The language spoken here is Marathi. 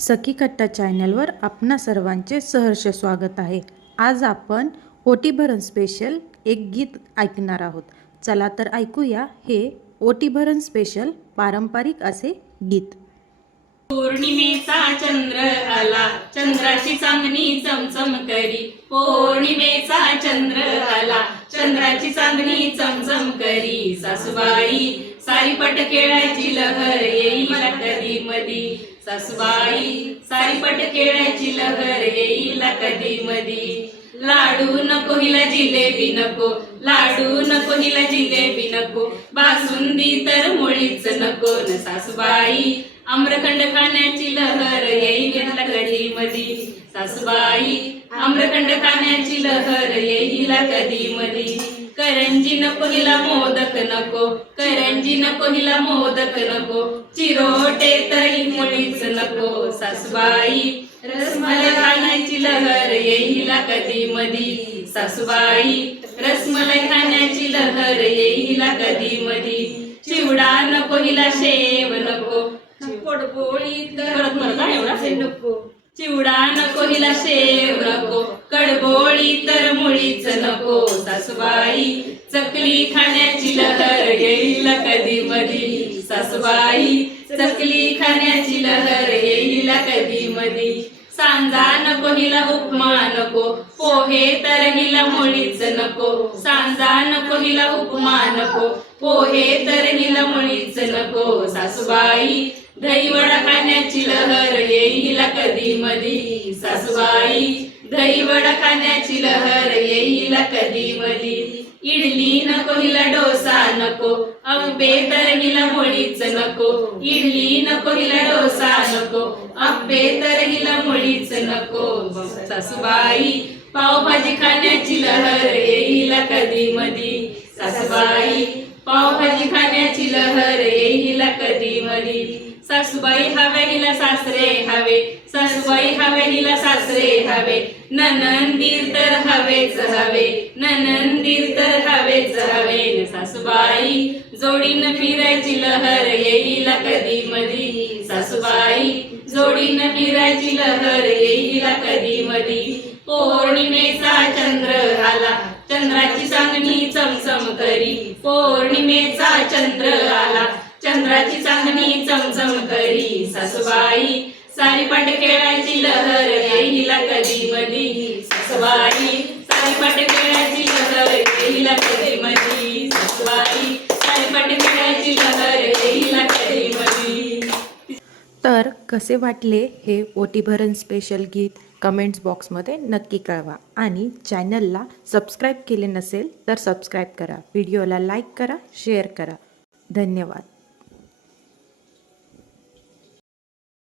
सखी कट्टा चॅनलवर आपणा सर्वांचे सहर्ष स्वागत आहे। आज आपण ओटी भरण स्पेशल एक गीत ऐकणार आहोत। चला तर ऐकूया हे ओटी भरण स्पेशल पारंपरिक असे गीत। पौर्णिमेचा चंद्र आला, चंद्राची चांदणी चमचम करी। पौर्णिमेचा चंद्र आला, चंद्राची चांदणी चमचम करी। सासूबाई सारीपट खेळायची लहर येईल कधी मधी। सासूबाई सारीपट खेळायची लहर येईल कधी मधी। लाडू नको हिला जिलेबी नको, लाडू नको हिला जिलेबी नको, बासुंदी तर मुळीच नको न। सासूबाई आम्रखंड खाण्याची लहर येईल कधी मधी। सासूबाई आम्रखंड खाण्याची लहर येईल कधी मधी। करंजी नको हिला मोदक नको, करंजी नको हिला मोदक नको, चिरोटे तरी मुळीच नको। सासूबाई रसमलाई खाण्याची लहर येईल कधी मधी। सासूबाई रसमलाई खाण्याची लहर येईल कधी मधी। चिवडा नको हिला शेव नको, कडबोळी तर नको, चिवडा नको हिला शेव नको, कडबोळी तर मुळीच नको। सासूबाई चकली खाण्याची लहर येईल कधी मधी। सासूबाई चकली खाण्याची लहर येईल कधी मधी। सांजा नको हिला उपमा नको, पोहे तर हिला मुळीच नको। सांजा नको हिला उपमा नको, पोहे तर हिला मुळीच नको। सासूबाई दहीवडा खाण्याची लहर येईल कधी मधी। सासूबाई दहीवडा खाण्याची लहर येईल कधी मधी। इडली नको हिला डोसा नको, आंबे तर हिला मुळीच नको। इडली नको हिला डोसा नको, आंबे तर हिला मुळीच नको। सासूबाई पावभाजी खाण्याची लहर येईल कधी मधी। सासूबाई पावभाजी खाण्याची लहर येईल कधी मधी। सासूबाई हवे हिला सासरे हवे, सासूबाई हवे हिला सासरे हवे, ननंदीर तर हवेच हवे, ननंदीर तर हवेच हवे। सासूबाई जोडीनं फिरायची लहर येईल कधी मधी। सासूबाई जोडीनं फिरायची लहर येईल कधी मधी। पौर्णिमेचा चंद्र आला, चंद्राची चांदणी चमचम करी। पौर्णिमेचा चंद्र आला, चंद्राची चांदणी चमचम करी। सासूबाई सारीपाट खेळायची लहर येईल कधी मधी। सासूबाई सारीपाट खेळायची लहर येईल कधी मधी। सासूबाई सारीपाट खेळायची लहर येईल कधी मधी। तर कसे वाटले हे ओटी भरण स्पेशल गीत कमेंट्स बॉक्समध्ये नक्की कळवा आणि चॅनलला सबस्क्राईब केले नसेल तर सबस्क्राईब करा, व्हिडिओला लाईक करा, शेअर करा। धन्यवाद।